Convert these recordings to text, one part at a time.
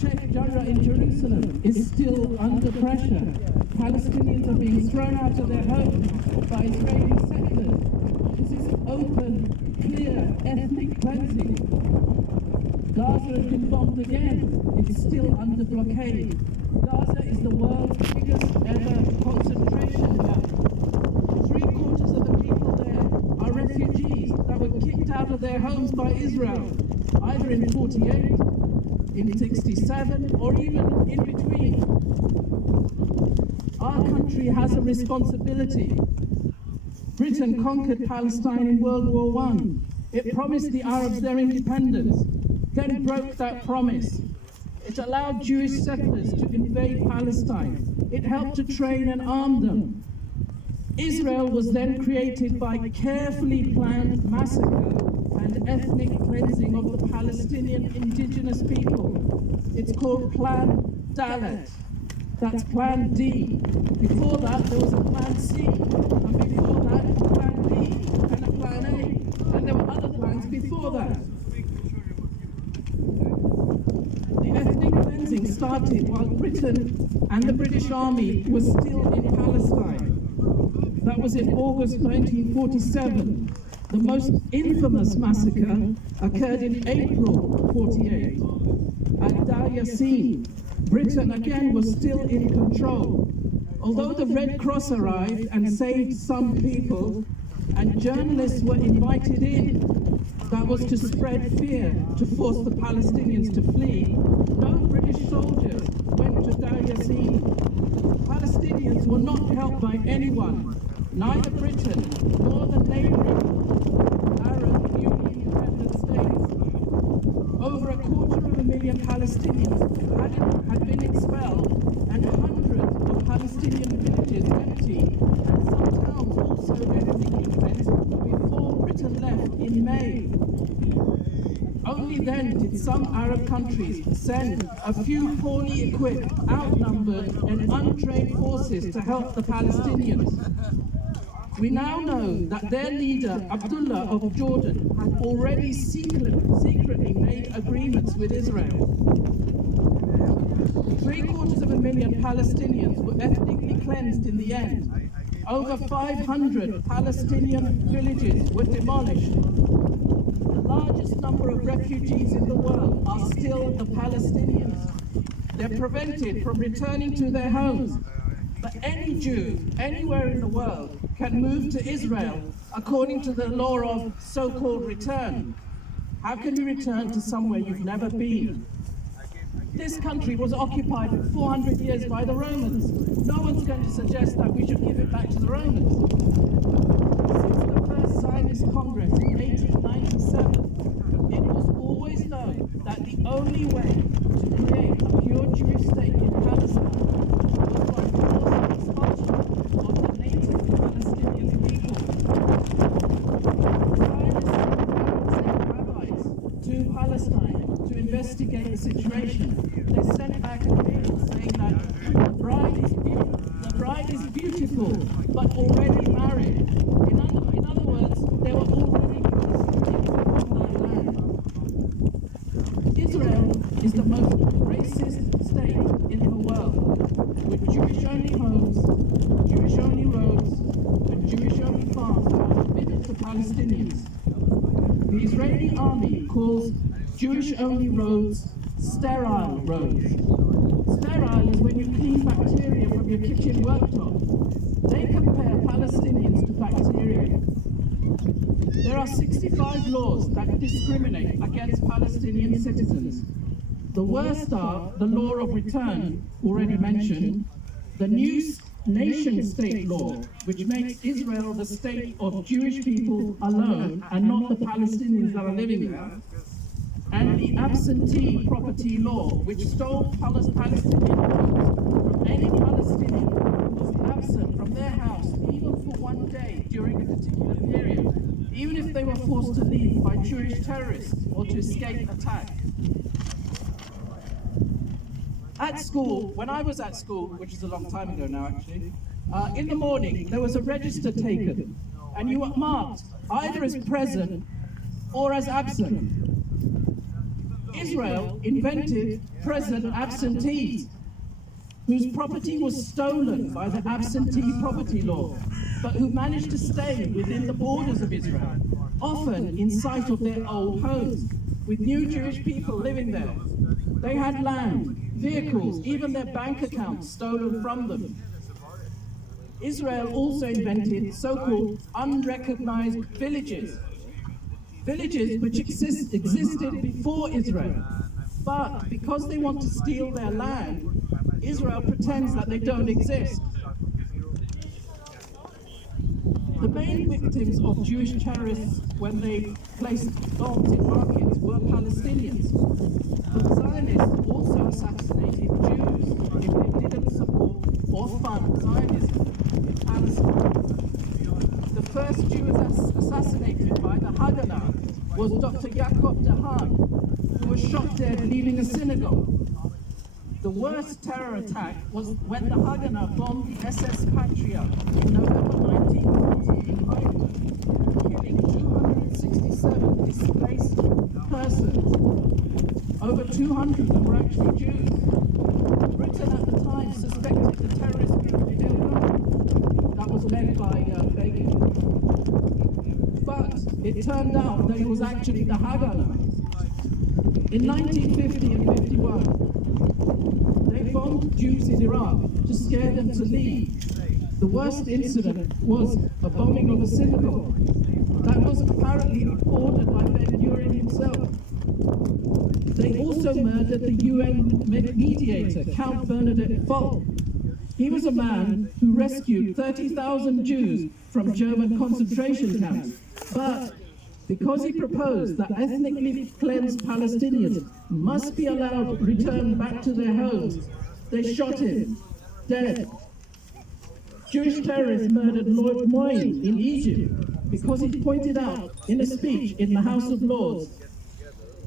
Sheikh Jarrah in Jerusalem is still under pressure. Palestinians are being thrown out of their homes by Israeli settlers. This is open, clear ethnic cleansing. Gaza has been bombed again. It's still under blockade. Gaza is the world's biggest ever concentration camp. 3/4 of the people there are refugees that were kicked out of their homes by Israel, either in 48, in 67, or even in between. Our country has a responsibility. Britain conquered Palestine in World War I. It promised the Arabs their independence, then broke that promise. It allowed Jewish settlers to invade Palestine. It helped to train and arm them. Israel was then created by carefully planned massacre and ethnic cleansing of the Palestinian indigenous people. It's called Plan Dalet. That's Plan D. Before that, there was a Plan C, and before that, Plan B, and a Plan A, and there were other plans before that. The ethnic cleansing started while Britain and the British Army were still in Palestine. That was in August 1947. The most infamous massacre occurred in April 48 at Dar Yassin. Britain again was still in control. Although the Red Cross arrived and saved some people, and journalists were invited in, that was to spread fear, to force the Palestinians to flee. No British soldiers went to Dar Yassin. Palestinians were not helped by anyone, neither Britain nor the neighboring Arab newly independent states. Over 250,000 Palestinians had been expelled, and hundreds of Palestinian villages empty, and some towns also ethnically cleansed before Britain left in May. Only then did some Arab countries send a few poorly equipped, outnumbered, and untrained forces to help the Palestinians. We now know that their leader, Abdullah of Jordan, had already secretly made agreements with Israel. 750,000 Palestinians were ethnically cleansed in the end. Over 500 Palestinian villages were demolished. The largest number of refugees in the world are still the Palestinians. They're prevented from returning to their homes. But any Jew, anywhere in the world, can move to Israel according to the law of so-called return. How can you return to somewhere you've never been? This country was occupied for 400 years by the Romans. No one's going to suggest that we should give it back to the Romans. Since the first Zionist Congress in 1897, it was always known that the only way to create a pure Jewish state in Palestine was by forced expulsion of the native Palestinian people. Zionists sent rabbis to Palestine to investigate the situation. They sent back a cable saying that the bride is beautiful, but already married. In other words, they were already Palestinians on that land. Israel is the most racist state in the world, with Jewish-only homes, Jewish-only roads, and Jewish-only farms that are forbidden to Palestinians. The Israeli army calls Jewish-only roads sterile roads. Sterile is when you clean bacteria from your kitchen worktop. They compare Palestinians to bacteria. There are 65 laws that discriminate against Palestinian citizens. The worst are the law of return, already mentioned, the new nation-state law, which makes Israel the state of Jewish people alone and not the Palestinians that are living there, and the absentee property law, which stole Palestinian homes from any Palestinian who was absent from their house even for one day during a particular period, even if they were forced to leave by Jewish terrorists or to escape attack. At school, when I was at school, which is a long time ago now actually, in the morning there was a register taken and you were marked either as present or as absent. Israel invented present absentees, whose property was stolen by the absentee property law, but who managed to stay within the borders of Israel, often in sight of their old homes, with new Jewish people living there. They had land, vehicles, even their bank accounts stolen from them. Israel also invented so-called unrecognized villages, which existed before Israel. But because they want to steal their land, Israel pretends that they don't exist. The main victims of Jewish terrorists when they placed bombs in markets were Palestinians. But Zionists also assassinated Jews if they didn't support or fund Zionism in Palestine. The first Jew assassinated by the Haganah was Dr. Yaakov Dahan, who was shot dead leaving a synagogue. The worst terror attack was when the Haganah bombed the SS Patriarch in November 1940 in Haifa, killing 267 displaced persons. Over 200 of them were actually Jews. Britain at the time suspected the terrorist group that was led by Begin. But it turned out that it was actually the Haganah. In 1950 and 51, they bombed Jews in Iraq to scare them to leave. The worst incident was a bombing of a synagogue that was apparently ordered by Ben-Gurion himself. They also murdered the UN mediator, Count Bernadette Falk. He was a man who rescued 30,000 Jews from German concentration camps, but because he proposed that ethnically cleansed Palestinians must be allowed to return back to their homes, they shot him dead. Jewish terrorists murdered Lord Moyne in Egypt because he pointed out in a speech in the House of Lords,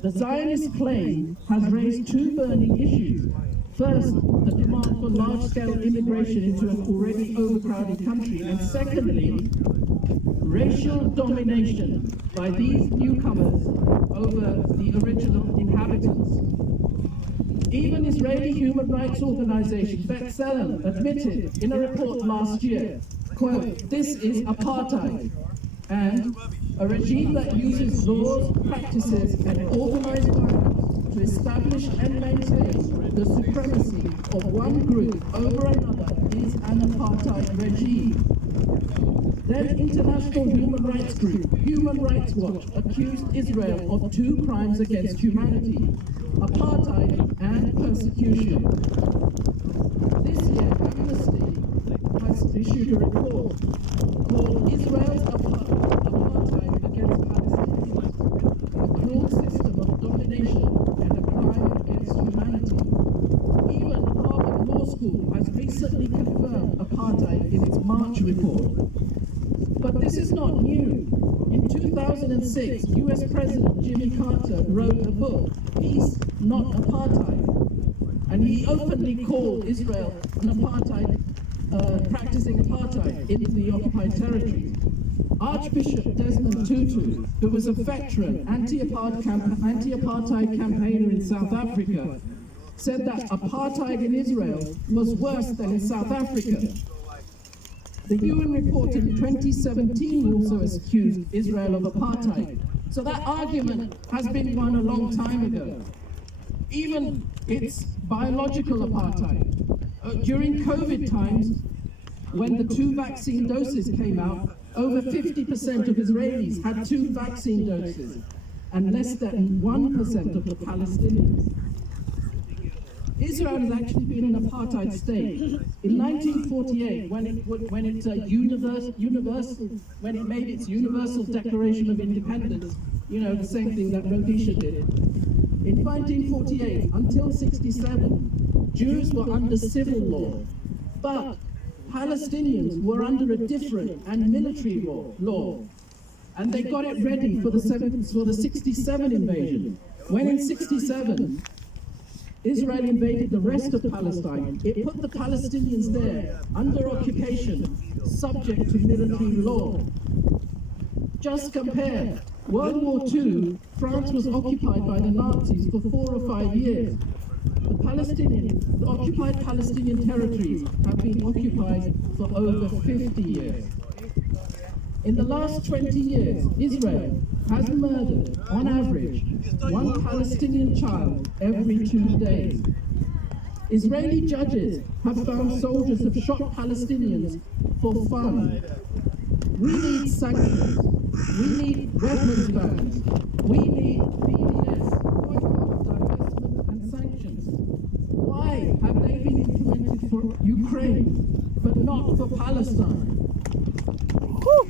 the Zionist claim has raised two burning issues. First, the demand for large-scale immigration into an already overcrowded country, and secondly, racial domination by these newcomers over the original inhabitants. Even Israeli human rights organization B'Tselem admitted in a report last year, quote, "This is apartheid, and a regime that uses laws, practices, and organized violence to establish and maintain the supremacy of one group over another is an apartheid regime." Then international human rights group, Human Rights Watch, accused Israel of two crimes against humanity, apartheid and persecution. This year, Amnesty has issued a report called Israel's Apartheid Against Palestinians, a cruel system of domination and a crime against humanity. Even Harvard Law School has recently confirmed apartheid in its March report. But this is not new. In 2006, US President Jimmy Carter wrote a book, Peace, Not Apartheid. And he openly called Israel an apartheid, practicing apartheid in the occupied territories. Archbishop Desmond Tutu, who was a veteran anti-apartheid campaigner in South Africa, said that apartheid in Israel was worse than in South Africa. The UN report in 2017 also accused Israel of apartheid. So that argument has been won a long time ago. Even its biological apartheid. During COVID times, when the 2 vaccine doses came out, over 50% of Israelis had 2 vaccine doses, and less than 1% of the Palestinians. Israel has actually been an apartheid state. In 1948, when it made its Universal Declaration of Independence, you know, the same thing that Rhodesia did. In 1948, until 1967, Jews were under civil law, but Palestinians were under a different and military law. And they got it ready for the 1967 invasion. When in 1967, Israel invaded the rest of Palestine, it put the Palestinians there, under occupation, subject to military law. Just compare World War II, France was occupied by the Nazis for 4 or 5 years. The occupied Palestinian territories have been occupied for over 50 years. In the last 20 years, Israel has murdered, on average, 1 Palestinian child every 2 days. Israeli judges have found soldiers have shot Palestinians for fun. We need sanctions. We need weapons bans. We need BDS, boycott, divestment, and sanctions. Why have they been implemented for Ukraine, but not for Palestine? Whew.